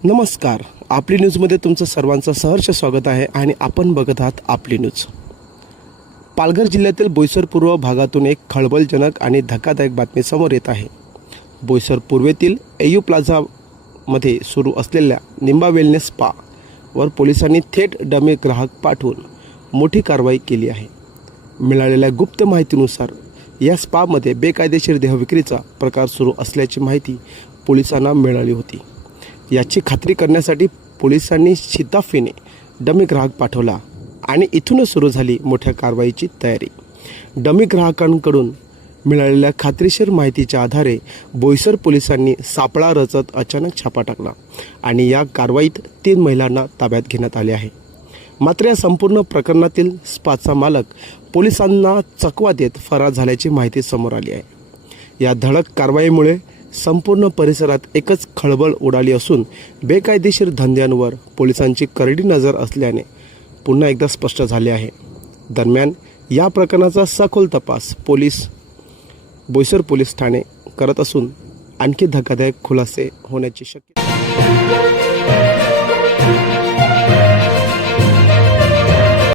नमस्कार, आपली न्यूजमध्ये तुमचं सर्वांचं सहर्ष स्वागत आहे आणि आपण बघत आहात आपली न्यूज। पालघर जिल्ह्यातील बोईसर पूर्व भागातून एक खळबळजनक आणि धक्कादायक बातमी समोर येत आहे। बोईसर पूर्वेतील एयू प्लाझामध्ये सुरू असलेल्या निंबा वेलनेस स्पा वर पोलिसांनी थेट डमी ग्राहक पाठवून मोठी कारवाई केली आहे। मिळालेल्या गुप्त माहितीनुसार या स्पामध्ये बेकायदेशीर देहविक्रीचा प्रकार सुरू असल्याची माहिती पोलिसांना मिळाली होती। याची खात्री करण्यासाठी पोलिसांनी शिताफीने डमी ग्राहक पाठवला आणि इथूनच सुरू झाली मोठ्या कारवाईची तयारी। डमी ग्राहकांकडून मिळालेल्या खात्रीशीर माहितीच्या आधारे बोईसर पोलिसांनी सापळा रचत अचानक छापा टाकला आणि या कारवाईत 3 महिलांना ताब्यात घेण्यात आले आहे। मात्र या संपूर्ण प्रकरणातील स्पाचा मालक पोलिसांना चकवा देत फरार झाल्याची माहिती समोर आली आहे। या धडक कारवाईमुळे संपूर्ण परिसरात एकच खळबळ उडाली असून बेकायदेशीर धंद्यांवर पोलिसांची करडी नजर असल्याने पुन्हा एकदा स्पष्ट झाले आहे। दरम्यान या प्रकरणाचा सखोल तपास बोईसर पोलीस ठाणे करत असून आणखी धक्कादायक खुलासे होण्याची शक्यता